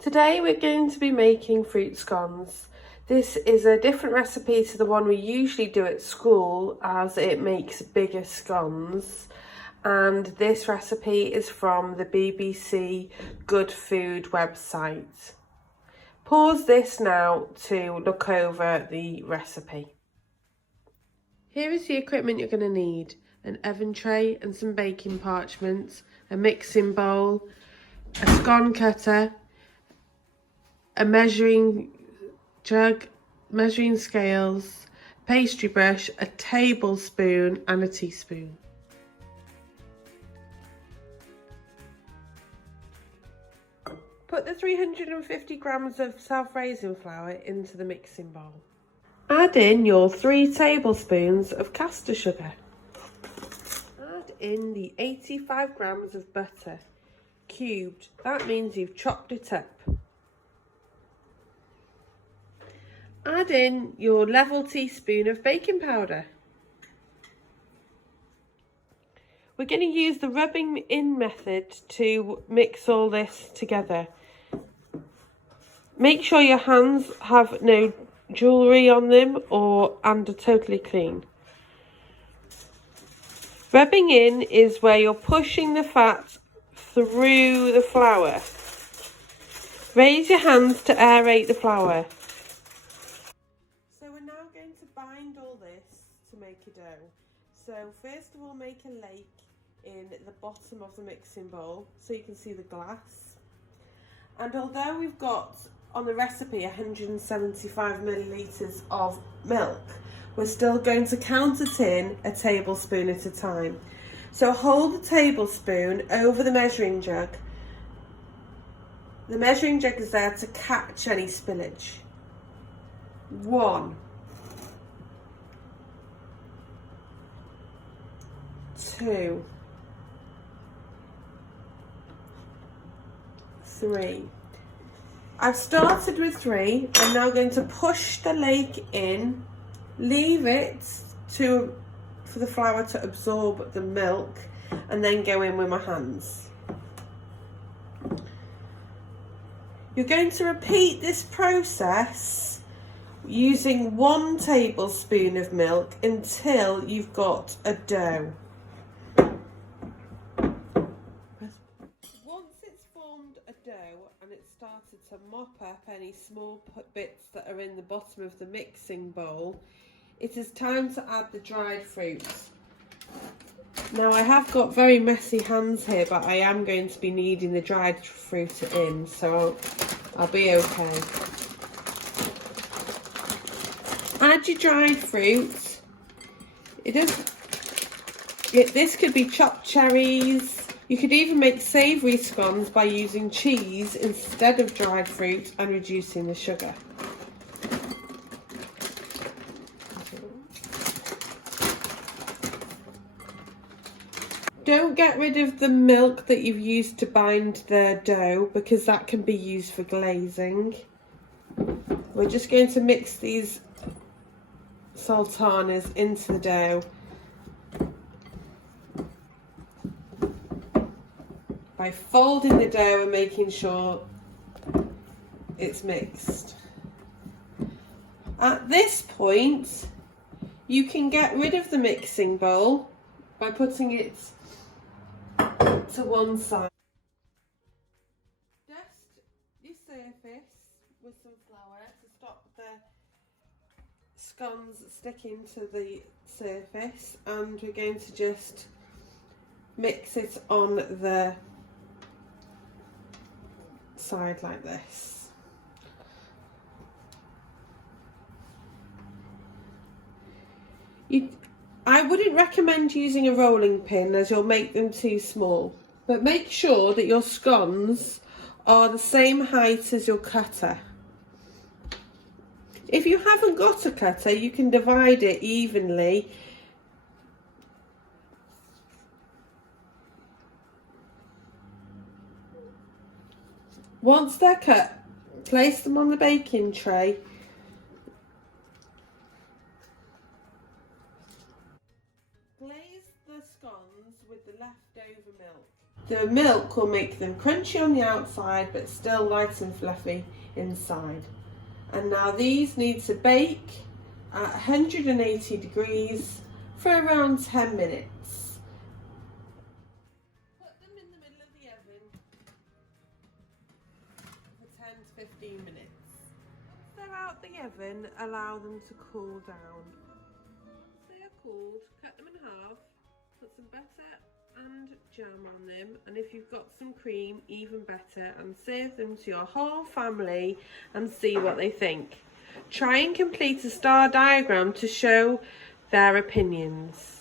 Today we're going to be making fruit scones. This is a different recipe to the one we usually do at school as it makes bigger scones. And this recipe is from the BBC Good Food website. Pause this now to look over the recipe. Here is the equipment you're going to need: an oven tray and some baking parchment, a mixing bowl, a scone cutter, a measuring jug, measuring scales, pastry brush, a tablespoon and a teaspoon. Put the 350 grams of self-raising flour into the mixing bowl. Add in your 3 tablespoons of caster sugar. Add in the 85 grams of butter, cubed. That means you've chopped it up. Add in your level teaspoon of baking powder. We're going to use the rubbing in method to mix all this together. Make sure your hands have no jewellery on them and are totally clean. Rubbing in is where you're pushing the fat through the flour. Raise your hands to aerate the flour. So we're now going to bind all this to make a dough. So first of all, make a lake in the bottom of the mixing bowl so you can see the glass. And although we've got on the recipe 175 millilitres of milk, we're still going to count it in a tablespoon at a time. So hold the tablespoon over the measuring jug. The measuring jug is there to catch any spillage. 1, 2, 3. I've started with 3. I'm now going to push the lake in, leave it for the flour to absorb the milk, and then go in with my hands. You're going to repeat this process using 1 tablespoon of milk until you've got a dough. Once it's formed a dough and it's started to mop up any small bits that are in the bottom of the mixing bowl, it is time to add the dried fruits. Now I have got very messy hands here, but I am going to be needing the dried fruit in, so I'll be okay. Add your dried fruit. This could be chopped cherries. You could even make savoury scones by using cheese instead of dried fruit and reducing the sugar. Don't get rid of the milk that you've used to bind the dough, because that can be used for glazing. We're just going to mix these sultanas into the dough by folding the dough and making sure it's mixed. At this point, you can get rid of the mixing bowl by putting it to one side. Dust your surface with some flour to stop the scones sticking to the surface, and we're going to just mix it on the side like this. I wouldn't recommend using a rolling pin as you'll make them too small, but make sure that your scones are the same height as your cutter. If you haven't got a cutter, you can divide it evenly. Once they're cut, place them on the baking tray. Glaze the scones with the leftover milk. The milk will make them crunchy on the outside but still light and fluffy inside. And now these need to bake at 180 degrees for around 10 minutes. Put them in the middle of the oven for 10 to 15 minutes. Once they're out the oven, allow them to cool down. Once they are cooled, cut them in half, put some butter and jam on them, and if you've got some cream, even better, and serve them to your whole family and see what they think. Try and complete a star diagram to show their opinions.